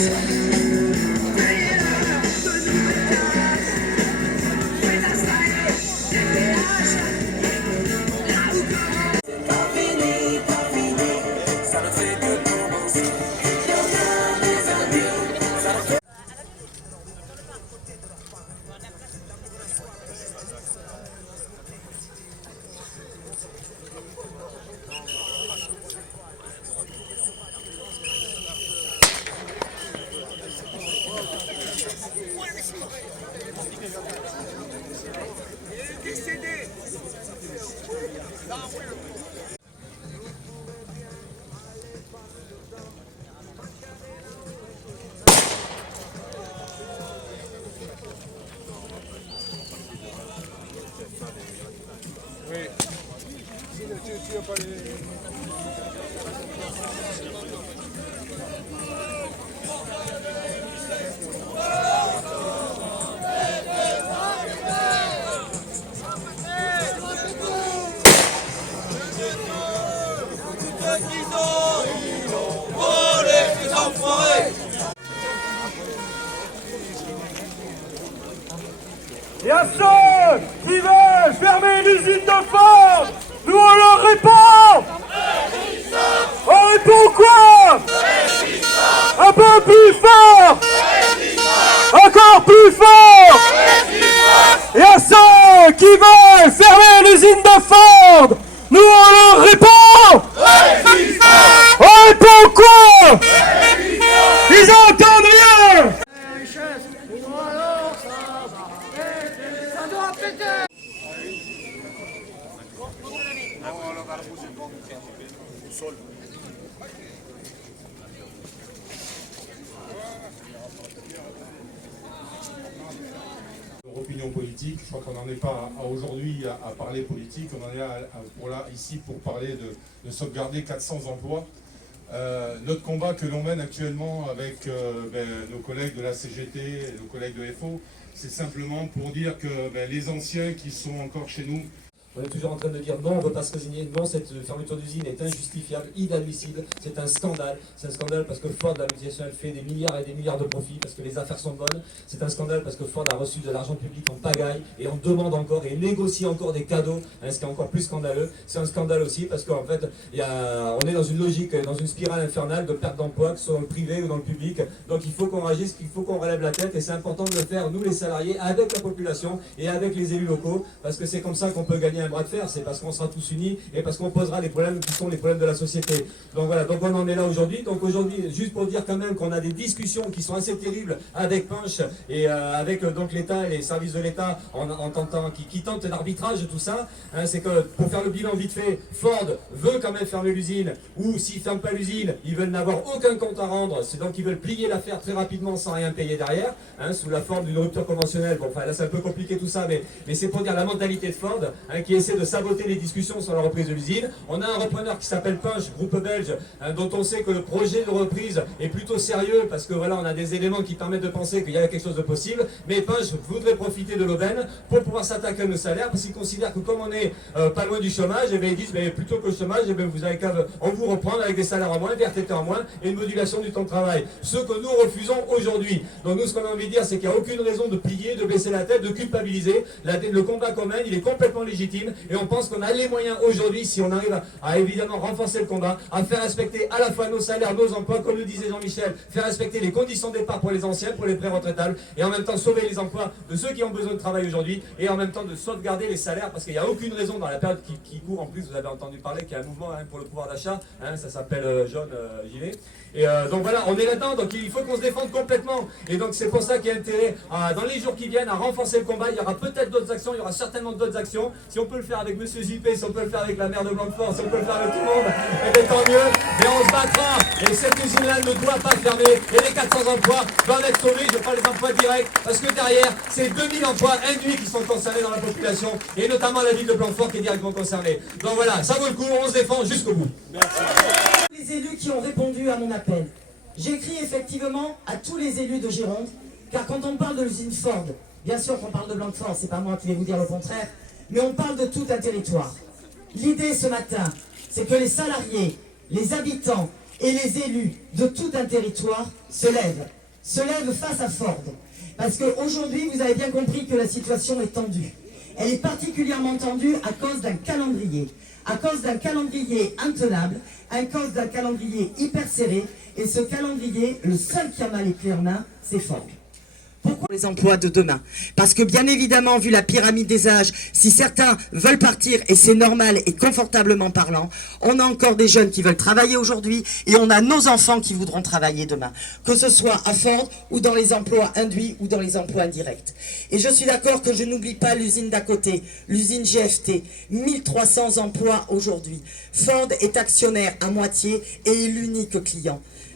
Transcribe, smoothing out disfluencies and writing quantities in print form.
Oui. Tu vas pas les... Et à ceux qui veulent fermer l'usine de Ford, nous on leur répond. On répond quoi? Un peu plus fort. Encore plus fort. Et à ceux qui veulent fermer l'usine de Ford, nous on leur répond. On répond quoi? Ils entendent rien. Opinion politique, je crois qu'on n'en est pas aujourd'hui à parler politique, on en est ici pour parler de sauvegarder 400 emplois. Notre combat que l'on mène actuellement avec nos collègues de la CGT et nos collègues de FO, c'est simplement pour dire que les anciens qui sont encore chez nous, on est toujours en train de dire non, on ne veut pas se résigner, non, cette fermeture d'usine est injustifiable, inadmissible, c'est un scandale. C'est un scandale parce que Ford, la multinationale, fait des milliards et des milliards de profits, parce que les affaires sont bonnes. C'est un scandale parce que Ford a reçu de l'argent public en pagaille et on demande encore et négocie encore des cadeaux, ce qui est encore plus scandaleux. C'est un scandale aussi parce qu'en fait, on est dans une logique, dans une spirale infernale de perte d'emploi, que ce soit dans le privé ou dans le public. Donc il faut qu'on réagisse, il faut qu'on relève la tête et c'est important de le faire, nous les salariés, avec la population et avec les élus locaux, parce que c'est comme ça qu'on peut gagner un bras de fer, c'est parce qu'on sera tous unis et parce qu'on posera les problèmes qui sont les problèmes de la société. Donc voilà, donc on en est là aujourd'hui. Donc aujourd'hui, juste pour dire quand même qu'on a des discussions qui sont assez terribles avec Punch et avec donc l'État et les services de l'État qui tentent l'arbitrage, tout ça. C'est que pour faire le bilan vite fait, Ford veut quand même fermer l'usine, ou s'ils ne ferment pas l'usine, ils veulent n'avoir aucun compte à rendre. C'est donc ils veulent plier l'affaire très rapidement sans rien payer derrière, sous la forme d'une rupture conventionnelle. Bon, enfin là c'est un peu compliqué tout ça, mais c'est pour dire la mentalité de Ford, qui essaie de saboter les discussions sur la reprise de l'usine. On a un repreneur qui s'appelle Punch, groupe belge, dont on sait que le projet de reprise est plutôt sérieux parce que voilà, on a des éléments qui permettent de penser qu'il y a quelque chose de possible. Mais Punch voudrait profiter de l'aubaine pour pouvoir s'attaquer à nos salaires parce qu'il considère que comme on est pas loin du chômage, et bien ils disent mais plutôt que le chômage, et bien vous avez qu'à vous reprendre avec des salaires en moins, des RTT en moins et une modulation du temps de travail. Ce que nous refusons aujourd'hui. Donc nous, ce qu'on a envie de dire, c'est qu'il n'y a aucune raison de plier, de baisser la tête, de culpabiliser. Le combat qu'on mène, il est complètement légitime et on pense qu'on a les moyens aujourd'hui, si on arrive à évidemment renforcer le combat, à faire respecter à la fois nos salaires, nos emplois, comme le disait Jean-Michel, faire respecter les conditions de départ pour les anciens, pour les pré-retraitables, et en même temps sauver les emplois de ceux qui ont besoin de travail aujourd'hui, et en même temps de sauvegarder les salaires, parce qu'il n'y a aucune raison dans la période qui court, en plus vous avez entendu parler qu'il y a un mouvement pour le pouvoir d'achat, ça s'appelle Jaune Gilet. Et donc voilà, on est là-dedans, donc il faut qu'on se défende complètement. Et donc c'est pour ça qu'il y a intérêt, dans les jours qui viennent, à renforcer le combat. Il y aura peut-être d'autres actions, il y aura certainement d'autres actions. Si on peut le faire avec Monsieur Juppé, si on peut le faire avec la maire de Blanquefort, si on peut le faire avec tout le monde, et bien tant mieux. Mais on se battra. Et cette usine-là ne doit pas fermer. Et les 400 emplois doivent être sauvés. Je parle des emplois directs, parce que derrière, c'est 2000 emplois induits qui sont concernés dans la population, et notamment la ville de Blanquefort qui est directement concernée. Donc voilà, ça vaut le coup, on se défend jusqu'au bout. Merci. Les élus qui ont répondu à mon appel. J'écris effectivement à tous les élus de Gironde, car quand on parle de l'usine Ford, bien sûr qu'on parle de Blanquefort, c'est pas moi qui vais vous dire le contraire, mais on parle de tout un territoire. L'idée ce matin, c'est que les salariés, les habitants Et les élus de tout un territoire se lèvent face à Ford. Parce qu'aujourd'hui, vous avez bien compris que la situation est tendue. Elle est particulièrement tendue à cause d'un calendrier. À cause d'un calendrier intenable, à cause d'un calendrier hyper serré. Et ce calendrier, le seul qui en a les clés en main, c'est Ford. Pourquoi les emplois de demain? Parce que bien évidemment, vu la pyramide des âges, si certains veulent partir, et c'est normal et confortablement parlant, on a encore des jeunes qui veulent travailler aujourd'hui et on a nos enfants qui voudront travailler demain. Que ce soit à Ford ou dans les emplois induits ou dans les emplois indirects. Et je suis d'accord que je n'oublie pas l'usine d'à côté, l'usine GFT, 1300 emplois aujourd'hui. Ford est actionnaire à moitié et est l'unique client.